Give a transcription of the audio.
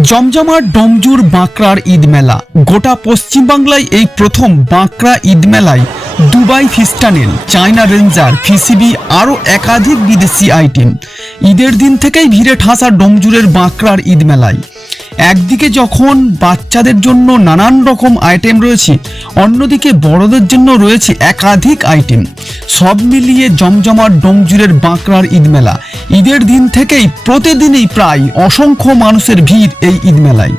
জমজমাট ডমজুর বাঁকড়ার ঈদ মেলা। গোটা পশ্চিমবাংলায় এই প্রথম বাঁকড়া ঈদ মেলায় দুবাই ফিস্টানেল, চায়না রেঞ্জার, ফিসিবি, আরও একাধিক বিদেশি আইটেম। ঈদের দিন থেকেই ভিড়ে ঠাসা ডমজুরের বাঁকড়ার ঈদ মেলায়। একদিকে যখন বাচ্চাদের জন্য নানান রকম আইটেম রয়েছে, অন্যদিকে বড়দের জন্য রয়েছে একাধিক আইটেম সব মিলিয়ে জমজমার ডোমজুরের বাঁকড়ার ঈদমেলা। ঈদের দিন থেকেই, প্রতিদিনই প্রায় অসংখ্য মানুষের ভিড় এই ঈদ মেলায়